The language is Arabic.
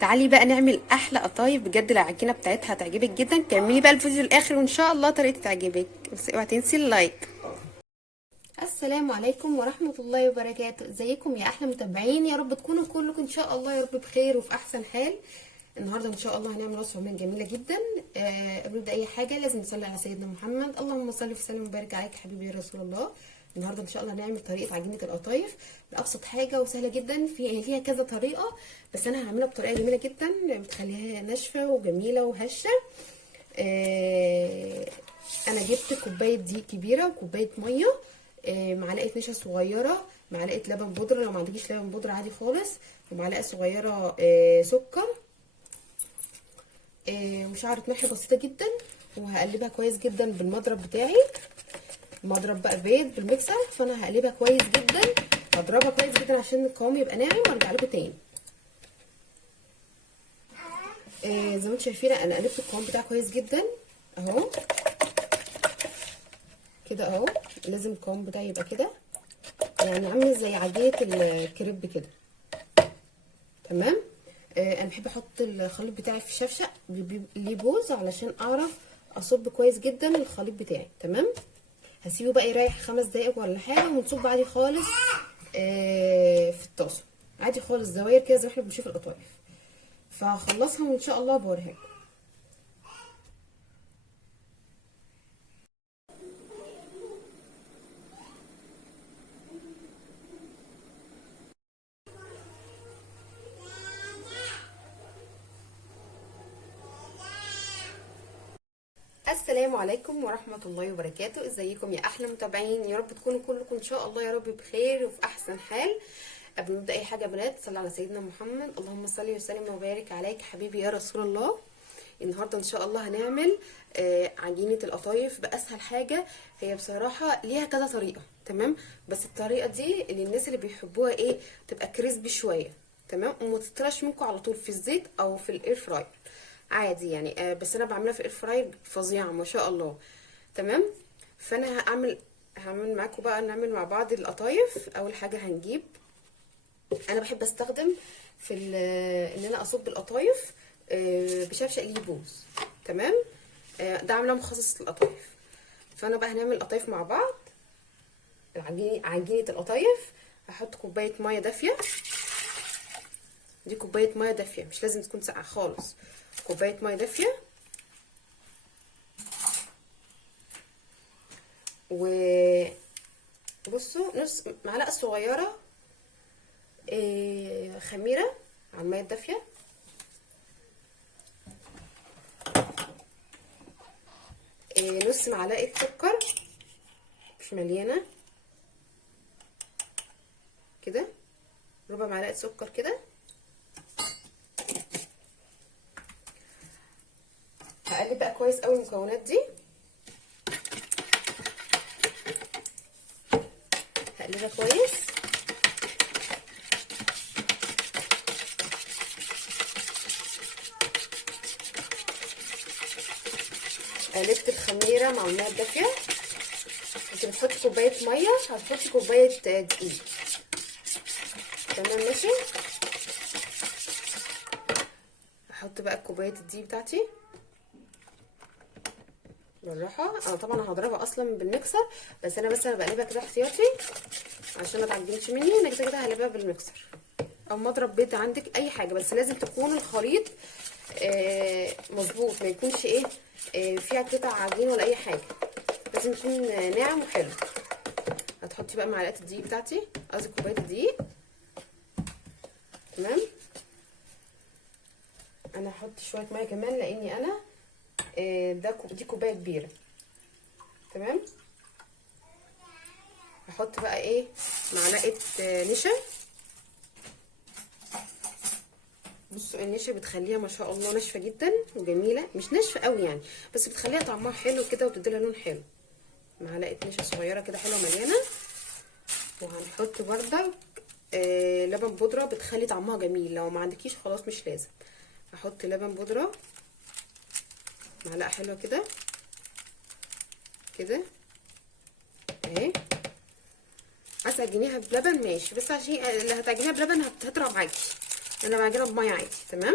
تعالي بقى نعمل احلى قطايف بجد. العجينه بتاعتها هتعجبك جدا. كملي بقى الفيديو الاخر وان شاء الله طريقتي تعجبك، بس اوعي تنسي اللايك. السلام عليكم ورحمه الله وبركاته. ازيكم يا احلى متابعين؟ يا رب تكونوا كلكم ان شاء الله يا رب بخير وفي احسن حال. النهارده ان شاء الله هنعمل وصفه عمال جميله جدا. قبل نبدا اي حاجه لازم نصلي على سيدنا محمد. اللهم صل وسلم وبارك عليك حبيبي يا رسول الله. النهارده ان شاء الله هنعمل طريقه عجينه القطايف بابسط حاجه وسهله جدا. ليها كذا طريقه بس انا هعملها بطريقه جميله جدا بتخليها ناشفه وجميله وهشه. انا جبت كوبايه دقيق كبيره وكوبايه ميه، معلقه نشا صغيره، معلقه لبن بودره لو ما عندكيش لبن بودره عادي خالص، ومعلقه صغيره سكر، وشعره ملح بسيطه جدا. وهقلبها كويس جدا بالمضرب بتاعي، مضرب بقى بيض بالمكسر. فانا هقلبها كويس جدا، هضربها كويس جدا عشان القوام يبقى ناعم وارجع لكم تاني. زي ما انتم شايفين انا قلبت القوام بتاعي كويس جدا اهو كده اهو. لازم القوام بتاعي يبقى كده، يعني عامل زي عجينه الكريب كده. تمام. انا بحب احط الخليط بتاعي في شفشق ليه بوز علشان اعرف اصب كويس جدا الخليط بتاعي. تمام. هسيبه بقى يريح 5 دقايق ولا حاجه ونصب عادي خالص في الطاسه عادي خالص زواير كده زي ما احنا بنشوف القطايف. فهخلصها وان شاء الله بوريها لكم. السلام عليكم ورحمة الله وبركاته. ازيكم يا احلى متابعين؟ يا رب تكونوا كلكم ان شاء الله يا رب بخير وفي احسن حال. قبل ما نبدا اي حاجه يا بنات صلي على سيدنا محمد. اللهم صل وسلم وبارك عليك حبيبي يا رسول الله. النهارده ان شاء الله هنعمل عجينه القطايف باسهل حاجه. هي بصراحه ليها كذا طريقه. تمام. بس الطريقه دي للناس اللي بيحبوها ايه، تبقى كريسبي شويه. تمام. وما تطلعش منكم على طول في الزيت او في الاير فراير عادي يعني. بس انا بعملها في الاير فراير فظيعه ما شاء الله. تمام. فانا هعمل معاكم بقى نعمل مع بعض القطايف. اول حاجه هنجيب، انا بحب استخدم في ان انا اصب القطايف بشفشق ليه بوز. تمام. ده عامله مخصص للقطايف. فانا بقى هنعمل القطايف مع بعض. عجينه القطايف هحط كوبايه ميه دافيه. دي كوبايه ميه دافيه، مش لازم تكون ساقعه خالص. كوبايه ميه دافيه، وبصوا نص معلقه صغيره خميره على الميه الدافيه، نص معلقه سكر مش مليانه كده، ربع معلقه سكر كده. هقلب بقى كويس قوي المكونات دي، هقلبها كويس. قلبت الخميره مع الميه الدافيه. انت بتحطي كوبايه ميه هتحطي كوبايه دقيق. تمام ماشي. هحط بقى كوبايه الدقيق بتاعتي بالراحه. انا طبعا هضربها اصلا بالمكسر، بس انا بقلبها كده احتياطي عشان ما تعجنش مني. انا كده هقلبها بالمكسر او مضرب بيض عندك اي حاجه، بس لازم تكون الخليط مظبوط، ما يكونش فيها قطع عجين ولا اي حاجه، لازم يكون ناعم وحلو. هتحطي بقى معلقه الدقيق بتاعتي، قصدي كوبايه الدقيق. تمام. انا هحط شويه ميه كمان لاني انا دي كوبايه كبيره. تمام. هحط بقى معلقه نشا. بصوا النشا بتخليها ما شاء الله ناشفه جدا وجميله، مش ناشفه قوي يعني، بس بتخليها طعمها حلو كده وتديلها لون حلو. معلقه نشا صغيره كده حلوه مليانه. وهنحط بردك لبن بودره بتخلي طعمها جميل. لو ما عندكيش خلاص مش لازم. هحط لبن بودره معلقه حلوه كده كده اهي. عايزه تعجنيها بلبن ماشي، بس عشان اللي هتعجنيها بلبن هتطرى معاكي، انا بعجنها بميه عادي. تمام.